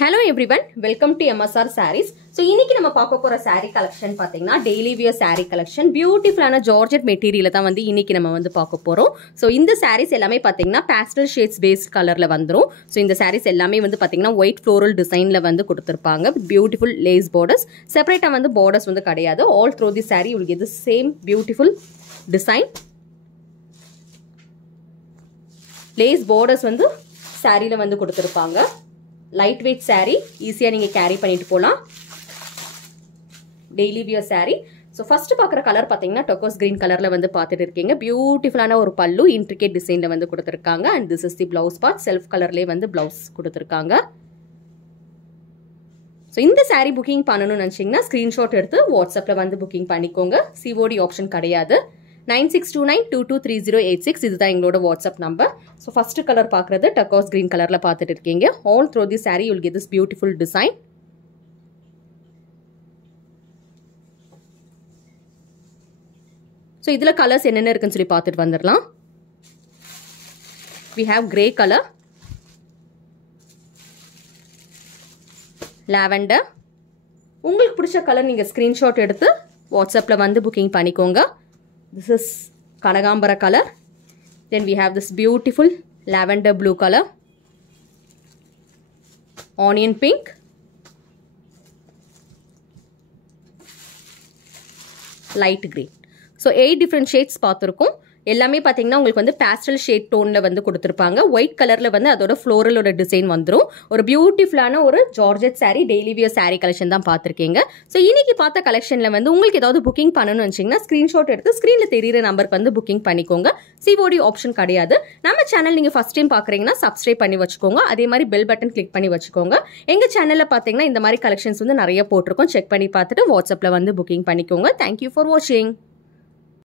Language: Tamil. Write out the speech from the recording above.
Hello everyone, welcome to MSR Sarees. So, இன்னைக்கு நம்ம பார்க்க போற saree collection பாத்தீங்கன்னா daily wear saree collection. Beautiful georgette material தான் வந்து இன்னைக்கு நம்ம வந்து பார்க்க போறோம். So, இந்த sarees எல்லாமே பாத்தீங்கன்னா pastel shades based colorல வந்துரும். So, இந்த sarees எல்லாமே வந்து பாத்தீங்கன்னா white floral designல வந்து கொடுத்திருப்பாங்க. Beautiful lace borders. Separate வந்து borders வந்து கிடையாது. All through the saree you will get the same beautiful design. Lace borders வந்து sareeல வந்து கொடுத்திருப்பாங்க. Lightweight saree, easy நீங்க carry பண்ணிட்டு போலாம். Daily wear saree. So first பார்க்குற கலர் பாத்தீங்கன்னா turquoise green கலர்ல வந்து பார்த்துட்டு இருக்கீங்க. பியூட்டிஃபுல்லான ஒரு பல்லு intricate designல வந்து கொடுத்திருக்காங்க and this is the blouse part. Self கலர்லயே வந்து blouse கொடுத்திருக்காங்க. So இந்த saree booking பண்ணனும்னு நினைச்சீங்கன்னா screenshot எடுத்து WhatsAppல வந்து booking பண்ணிக்கோங்க. COD option கிடையாது. 9629223086 இதுதான் எங்களோட WhatsApp number. So first colour பார்க்குறது டர்கோஸ் கிரீன் கலரில் பார்த்துட்டு இருக்கீங்க. All through the saree you'll get this beautiful design. So இதில் கலர்ஸ் என்னென்ன இருக்குன்னு சொல்லி பார்த்துட்டு வந்துடலாம். we have grey color, lavender. உங்களுக்கு பிடிச்ச கலர் நீங்கள் ஸ்க்ரீன்ஷாட் எடுத்து வாட்ஸ்அப்பில் வந்து புக்கிங் பண்ணிக்கோங்க. This is Kanagambara color. Then we have this beautiful lavender blue color, onion pink, light green. So 8 different shades பார்த்திருக்கோம். எல்லாமே பாத்தீங்கன்னா உங்களுக்கு வந்து pastel shade toneல வந்து கொடுத்திருப்பாங்க. white கலர்ல வந்து அதோட floralோட டிசைன் வந்துரும். ஒரு பியூட்டிஃபுல்லான ஒரு georgette saree daily wear saree collection தான் பார்த்திருக்கீங்க. ஸோ இன்னைக்கு பார்த்த கலெக்ஷன்ல வந்து உங்களுக்கு ஏதாவது புக்கிங் பண்ணணும்னு நினைச்சீங்கன்னா ஸ்கிரீன்ஷாட் எடுத்து ஸ்கிரீன்ல தெரியுற நம்பருக்கு வந்து புக்கிங் பண்ணிக்கோங்க. COD ஆப்ஷன் கிடையாது. நம்ம சேனல் நீங்க ஃபர்ஸ்ட் டைம் பாக்குறீங்கன்னா சப்ஸ்கிரைப் பண்ணி வச்சுக்கோங்க. அதே மாதிரி பெல் பட்டன் கிளிக் பண்ணி வச்சுக்கோங்க. எங்க சேனல்ல பாத்தீங்கன்னா இந்த மாதிரி கலெக்ஷன்ஸ் வந்து நிறைய போட்டிருக்கோம். செக் பண்ணி பார்த்துட்டு வாட்ஸ்அப்ல வந்து புக்கிங் பண்ணிக்கோங்க. தேங்க்யூ ஃபார் வாட்சிங்.